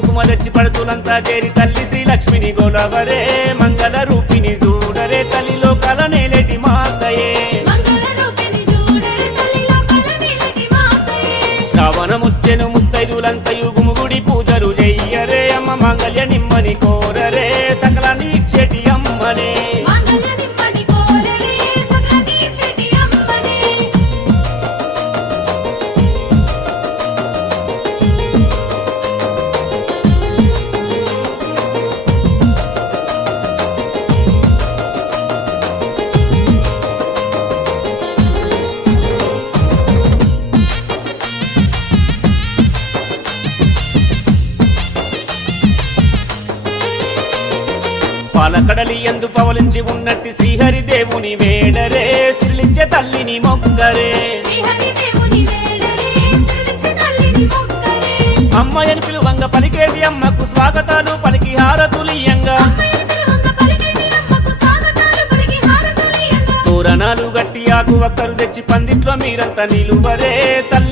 కుంకుమ తెచ్చి పడుతులంతా చేరి తల్లి శ్రీలక్ష్మిని గోలవరే మంగళ రూపిణి చూడరే తల్లి లోకాల నేలేటి మాతయే శ్రావణముచ్చెను ముత్తైదులంతయు గుముగుడి పూజలు చెయ్యరే అమ్మ మంగళ్య నిమ్మని కోరరే సకలాన్ని ఇచ్చేటి అమ్మనే పాలకడలి ఎందు పవలించి ఉన్నట్టి శ్రీహరి దేవుని వేడరే సిరిలించే తల్లిని మొక్కరే అమ్మయని పిలువంగ పలికేటి అమ్మకు స్వాగతాలు పలికి హారతులియంగా తోరణాలు గట్టి ఆకు ఒక్కరు తెచ్చి పందిట్లో మీరంతా నిలువరే తల్లి